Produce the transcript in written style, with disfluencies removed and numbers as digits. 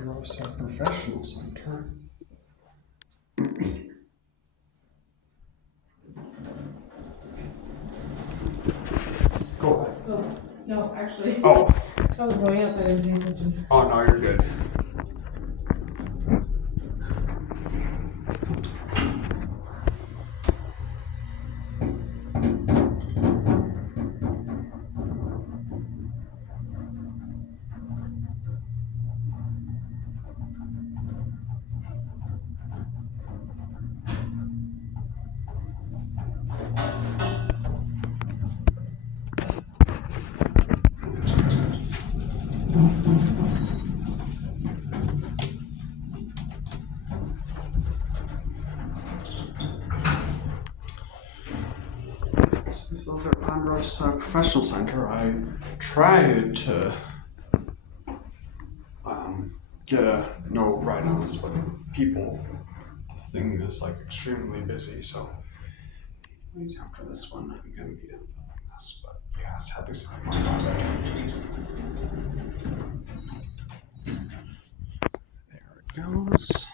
Ponderosa Professional Center. Go ahead. Oh, no, actually. Oh, I was going up, I didn't pay attention. oh no, you're good. So this is over at Ponderosa Professional Center. I tried to get a note right on this, but the thing is like extremely busy. So anyways, after this one, I'm gonna be done filming this. But yeah, I had this like there it goes.